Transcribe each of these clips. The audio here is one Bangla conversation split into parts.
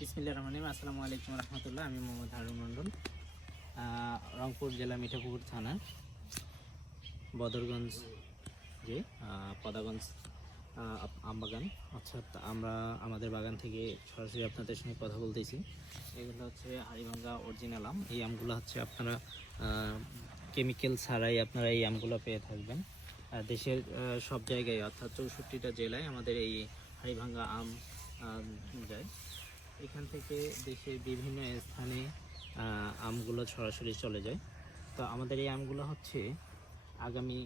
বিসমিল্লাহির রহমানির রহিম। আসসালামু আলাইকুম রহমতুল্লাহ। আমি মোহাম্মদ হারুন মন্ডল, রংপুর জেলা মিঠাপুকুর থানা বদরগঞ্জ যে পদাগঞ্জ আমবাগান, অর্থাৎ আমরা আমাদের বাগান থেকে সরাসরি আপনাদের সঙ্গে কথা বলতেছি। এগুলো হচ্ছে হাড়িভাঙ্গা অরিজিনাল আম। এই আমগুলো হচ্ছে আপনারা কেমিক্যাল ছাড়াই আপনারা এই আমগুলো পেয়ে থাকবেন। দেশের সব জায়গায় অর্থাৎ 64টা জেলায় আমাদের এই হাড়িভাঙ্গা আম যায়। এখান থেকে দেশের বিভিন্ন স্থানে আমগুলো সরাসরি চলে যায়। তো আমাদের এই আমগুলো হচ্ছে আগামী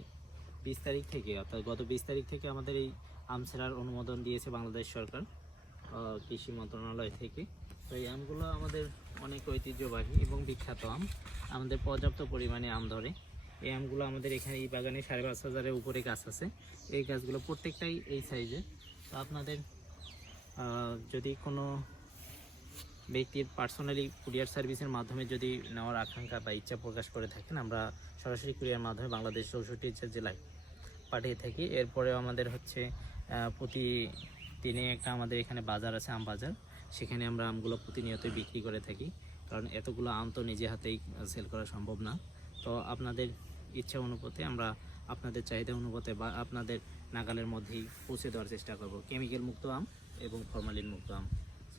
20 তারিখ থেকে, অর্থাৎ গত 20 তারিখ থেকে আমাদের এই আম ছেড়ার অনুমোদন দিয়েছে বাংলাদেশ সরকার কৃষি মন্ত্রণালয় থেকে। তো এই আমগুলো আমাদের অনেক ঐতিহ্যবাহী এবং বিখ্যাত আম। আমাদের পর্যাপ্ত পরিমাণে আম ধরে। এই আমগুলো আমাদের এখানে এই বাগানে 5,500-এর উপরে গাছ আছে। এই গাছগুলো প্রত্যেকটাই এই সাইজে। তো আপনাদের যদি কোনো ব্যক্তির পার্সোনালি কুরিয়ার সার্ভিসের মাধ্যমে যদি নেওয়ার আকাঙ্ক্ষা বা ইচ্ছা প্রকাশ করে থাকেন, আমরা সরাসরি কুরিয়ার মাধ্যমে বাংলাদেশ 64 জেলায় পাঠিয়ে থাকি। এরপরেও আমাদের হচ্ছে প্রতিদিনে একটা আমাদের এখানে বাজার আছে, আম বাজার। সেখানে আমরা আমগুলো প্রতিনিয়তই বিক্রি করে থাকি, কারণ এতগুলো আম তো নিজে হাতেই সেল করা সম্ভব না। তো আপনাদের ইচ্ছা অনুপাতে আমরা আপনাদের চাহিদা অনুপাতে বা আপনাদের নাগালের মধ্যেই পৌঁছে দেওয়ার চেষ্টা করব কেমিক্যাল মুক্ত আম এবং ফরমালিন মুক্ত আম।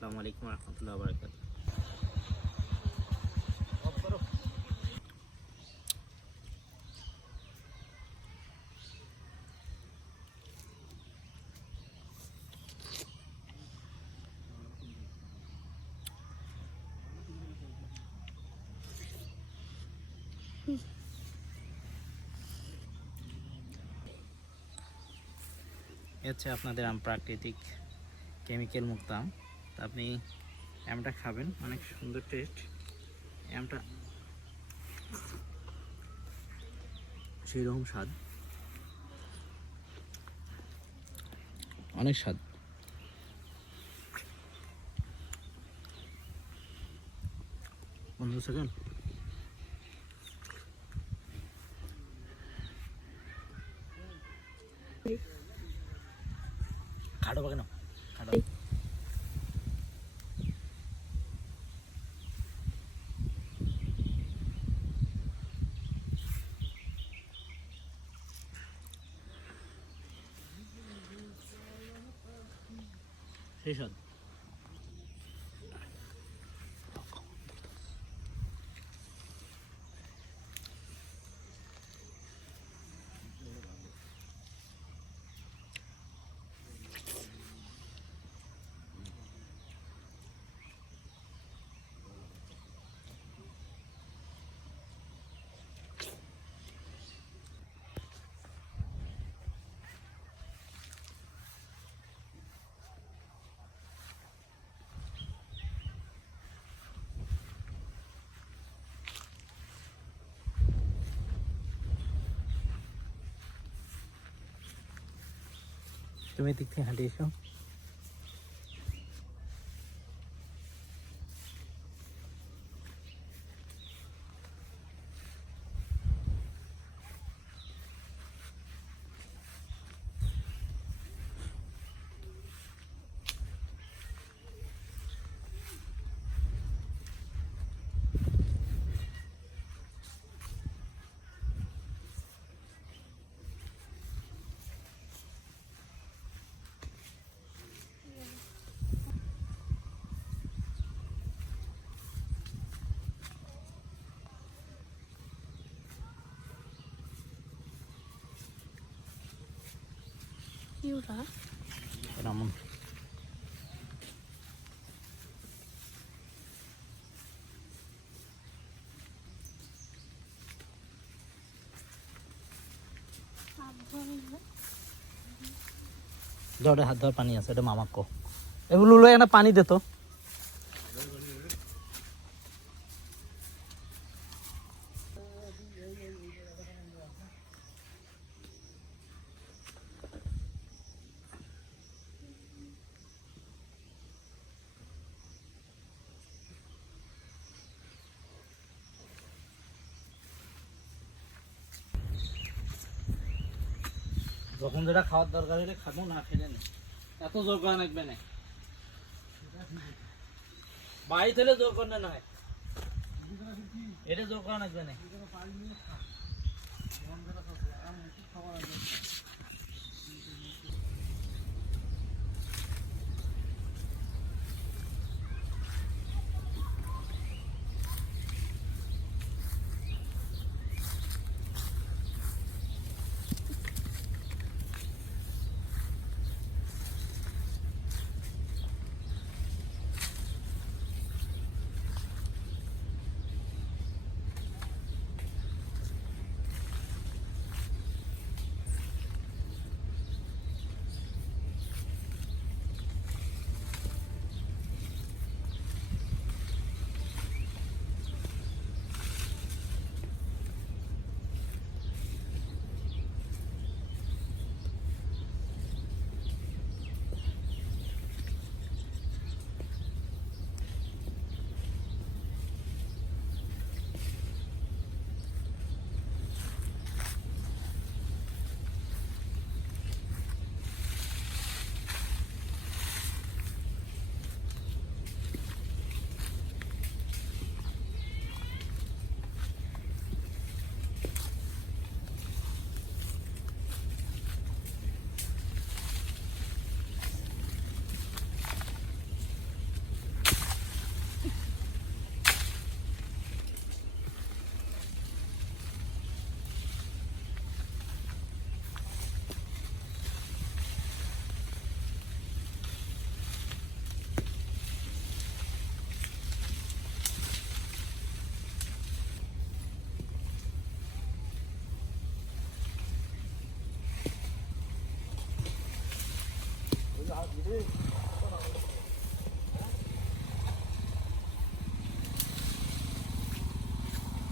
আসসালামু আলাইকুম রহমতুল্লাহ বারাকাতুহু। হচ্ছে আপনাদের আম প্রাকৃতিক কেমিক্যাল মুক্ত আম। আপনি আমটা খাবেন, অনেক সুন্দর টেস্ট। আমটা সেই রকম স্বাদ, অনেক স্বাদ। বন্ধু সেকেন্ড খাটো কেন খাটো। সেই স্বাদ। তুমি দিক থেকে হাঁটিয়ে এসো। রামন জড়ে হাত ধোয়ার পানি আছে, এটা মামাকো এগুলো লয়ে না পানি দে তো। যখন যেটা খাওয়ার দরকার হলে খাবো, না খেলে না এত জোর করা লাগবে না। বাড়ি থেকে জোর করে না এটা জোর করা লাগবে না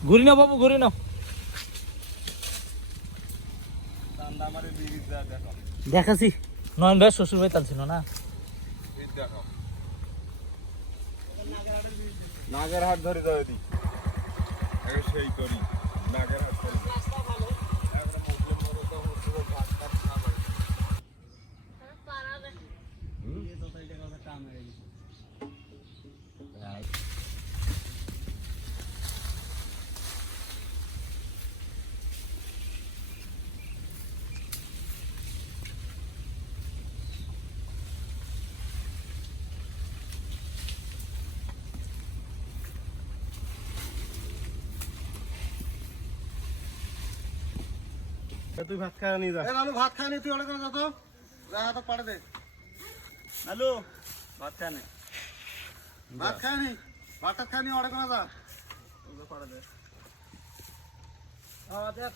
ঘুরি নাও বাবু ঘুরি নাও দেখাছি নয়ন ভাই শ্বশুর ভাই তালছিল না নাগের হাট ধরে যাবে দি সেই করি নাগের হাট ধরে তুই ভাত খাওয়া নিয়ে যা লালু ভাত খায় নি তুই অনেক যা তো যা হাত পাড়ে দে লালু ভাত খায় না ভাত খায় নি ভাতটা খায় নি অনেক যা পাড়ে দে আমাদের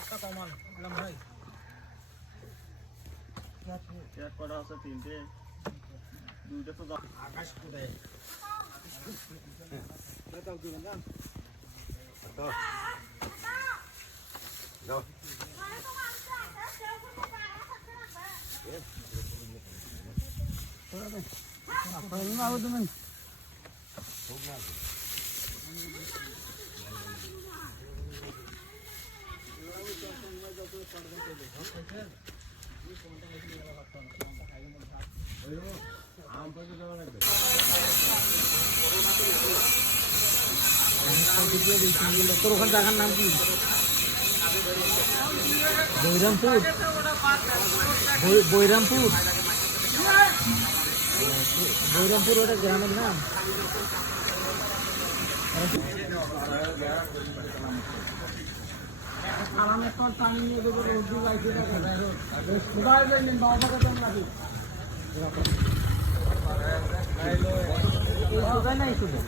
একটা কমান এলাম ভাই এক কটা আছে তিনটে দুইটা তো আকাশ কোথায় যাও তোর ওখানে জায়গার নাম কি বৈরামপুর বৈরামপুর বৈরামপুর ওটা গ্রামের নাম পানি নিয়ে দেবো নাই শুধু